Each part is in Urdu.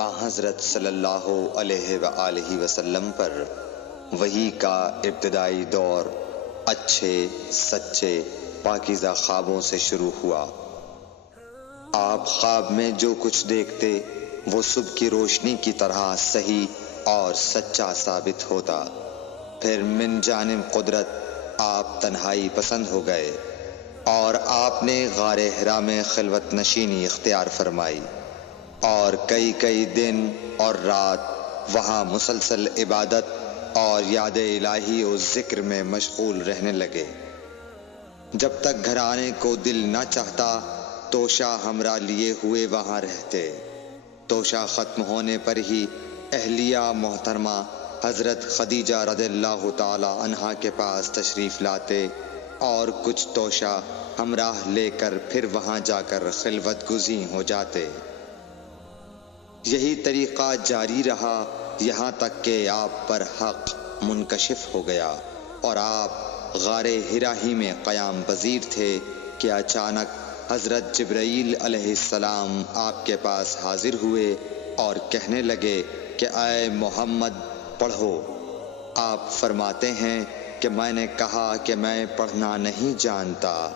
حضرت صلی اللہ علیہ وآلہ وسلم پر وحی کا ابتدائی دور اچھے سچے پاکیزہ خوابوں سے شروع ہوا۔ آپ خواب میں جو کچھ دیکھتے وہ صبح کی روشنی کی طرح صحیح اور سچا ثابت ہوتا۔ پھر من جانب قدرت آپ تنہائی پسند ہو گئے اور آپ نے غار حرا میں خلوت نشینی اختیار فرمائی اور کئی دن اور رات وہاں مسلسل عبادت اور یاد الہی و ذکر میں مشغول رہنے لگے۔ جب تک گھر آنے کو دل نہ چاہتا توشہ ہمراہ لیے ہوئے وہاں رہتے۔ توشہ ختم ہونے پر ہی اہلیہ محترمہ حضرت خدیجہ رضی اللہ تعالی عنہا کے پاس تشریف لاتے اور کچھ توشہ ہمراہ لے کر پھر وہاں جا کر خلوت گزین ہو جاتے۔ یہی طریقہ جاری رہا یہاں تک کہ آپ پر حق منکشف ہو گیا اور آپ غار حرا ہی میں قیام پذیر تھے کہ اچانک حضرت جبرائیل علیہ السلام آپ کے پاس حاضر ہوئے اور کہنے لگے کہ اے محمد پڑھو۔ آپ فرماتے ہیں کہ میں نے کہا کہ میں پڑھنا نہیں جانتا۔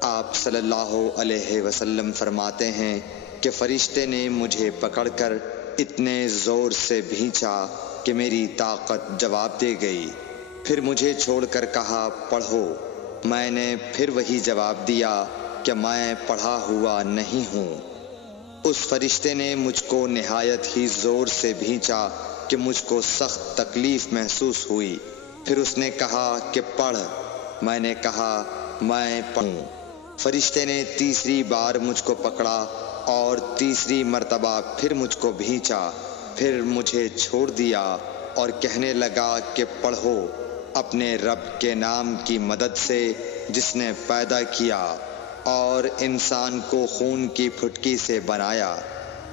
آپ صلی اللہ علیہ وسلم فرماتے ہیں کہ فرشتے نے مجھے پکڑ کر اتنے زور سے بھینچا کہ میری طاقت جواب دے گئی۔ پھر مجھے چھوڑ کر کہا پڑھو۔ میں نے پھر وہی جواب دیا کہ میں پڑھا ہوا نہیں ہوں۔ اس فرشتے نے مجھ کو نہایت ہی زور سے بھینچا کہ مجھ کو سخت تکلیف محسوس ہوئی۔ پھر اس نے کہا کہ پڑھ۔ میں نے کہا میں پڑھوں۔ فرشتے نے تیسری بار مجھ کو پکڑا اور تیسری مرتبہ پھر مجھ کو بھینچا۔ پھر مجھے چھوڑ دیا اور کہنے لگا کہ پڑھو اپنے رب کے نام کی مدد سے جس نے پیدا کیا اور انسان کو خون کی پھٹکی سے بنایا۔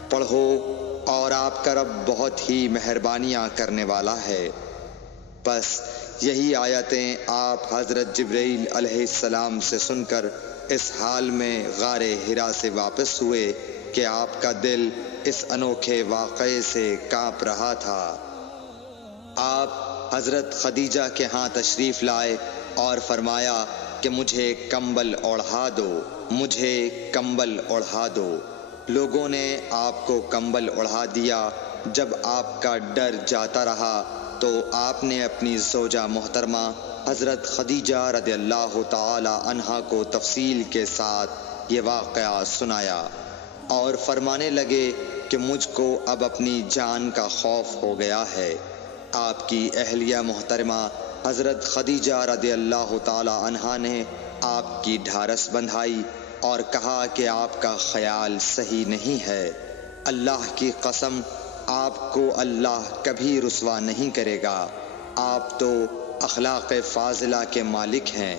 پڑھو اور آپ کا رب بہت ہی مہربانیاں کرنے والا ہے۔ بس یہی آیتیں آپ حضرت جبرائیل علیہ السلام سے سن کر اس حال میں غار حرا سے واپس ہوئے کہ آپ کا دل اس انوکھے واقعے سے کانپ رہا تھا۔ آپ حضرت خدیجہ کے ہاں تشریف لائے اور فرمایا کہ مجھے کمبل اوڑھا دو، مجھے کمبل اوڑھا دو۔ لوگوں نے آپ کو کمبل اوڑھا دیا۔ جب آپ کا ڈر جاتا رہا تو آپ نے اپنی زوجہ محترمہ حضرت خدیجہ رضی اللہ تعالی عنہا کو تفصیل کے ساتھ یہ واقعہ سنایا اور فرمانے لگے کہ مجھ کو اب اپنی جان کا خوف ہو گیا ہے۔ آپ کی اہلیہ محترمہ حضرت خدیجہ رضی اللہ تعالی عنہا نے آپ کی ڈھارس بندھائی اور کہا کہ آپ کا خیال صحیح نہیں ہے۔ اللہ کی قسم آپ کو اللہ کبھی رسوا نہیں کرے گا۔ آپ تو اخلاق فاضلہ کے مالک ہیں۔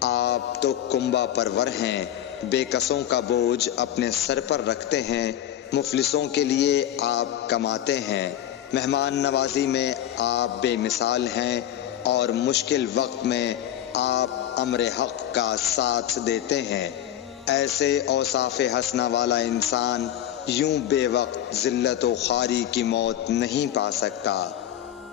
آپ تو کنبہ پرور ہیں، بے کسوں کا بوجھ اپنے سر پر رکھتے ہیں، مفلسوں کے لیے آپ کماتے ہیں، مہمان نوازی میں آپ بے مثال ہیں اور مشکل وقت میں آپ امر حق کا ساتھ دیتے ہیں۔ ایسے اوصاف حسنہ والا انسان یوں بے وقت ذلت و خواری کی موت نہیں پا سکتا۔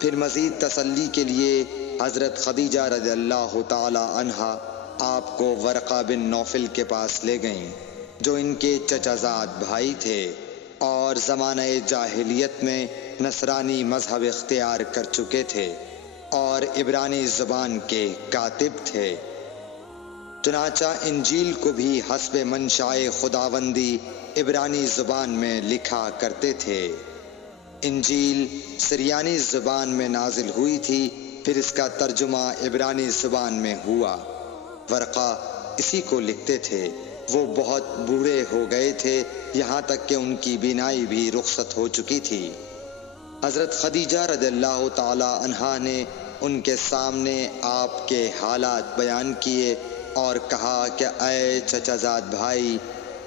پھر مزید تسلی کے لیے حضرت خدیجہ رضی اللہ تعالی عنہا آپ کو ورقہ بن نوفل کے پاس لے گئیں جو ان کے چچا زاد بھائی تھے اور زمانہ جاہلیت میں نصرانی مذہب اختیار کر چکے تھے اور عبرانی زبان کے کاتب تھے۔ چنانچہ انجیل کو بھی حسب منشائے خداوندی عبرانی زبان میں لکھا کرتے تھے۔ انجیل سریانی زبان میں نازل ہوئی تھی، پھر اس کا ترجمہ عبرانی زبان میں ہوا۔ ورقہ اسی کو لکھتے تھے۔ وہ بہت بوڑھے ہو گئے تھے، یہاں تک کہ ان کی بینائی بھی رخصت ہو چکی تھی۔ حضرت خدیجہ رضی اللہ تعالی عنہا نے ان کے سامنے آپ کے حالات بیان کیے اور کہا کہ اے چچا زاد بھائی،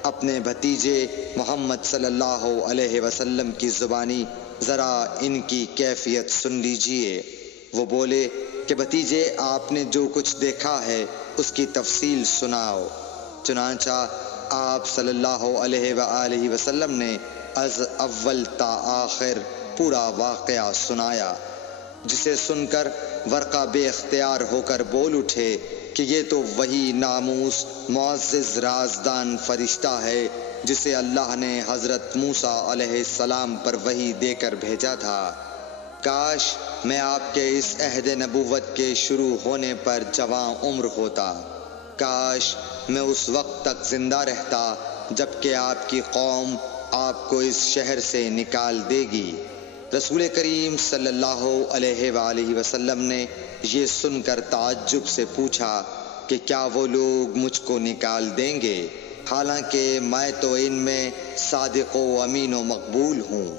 اپنے بھتیجے محمد صلی اللہ علیہ وسلم کی زبانی ذرا ان کی کیفیت سن لیجئے۔ وہ بولے کہ بھتیجے، آپ نے جو کچھ دیکھا ہے اس کی تفصیل سناؤ۔ چنانچہ آپ صلی اللہ علیہ وآلہ وسلم نے از اول تا آخر پورا واقعہ سنایا، جسے سن کر ورقہ بے اختیار ہو کر بول اٹھے کہ یہ تو وہی ناموس معزز رازدان فرشتہ ہے جسے اللہ نے حضرت موسیٰ علیہ السلام پر وحی دے کر بھیجا تھا۔ کاش میں آپ کے اس عہد نبوت کے شروع ہونے پر جوان عمر ہوتا، کاش میں اس وقت تک زندہ رہتا جب کہ آپ کی قوم آپ کو اس شہر سے نکال دے گی۔ رسول کریم صلی اللہ علیہ وآلہ وسلم نے یہ سن کر تعجب سے پوچھا کہ کیا وہ لوگ مجھ کو نکال دیں گے، حالانکہ میں تو ان میں صادق و امین و مقبول ہوں؟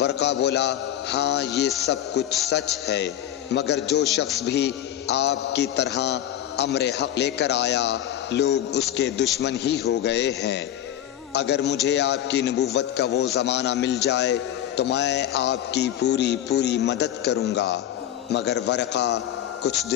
ورقہ بولا، ہاں یہ سب کچھ سچ ہے، مگر جو شخص بھی آپ کی طرح امر حق لے کر آیا لوگ اس کے دشمن ہی ہو گئے ہیں۔ اگر مجھے آپ کی نبوت کا وہ زمانہ مل جائے تو میں آپ کی پوری مدد کروں گا۔ مگر ورقہ کچھ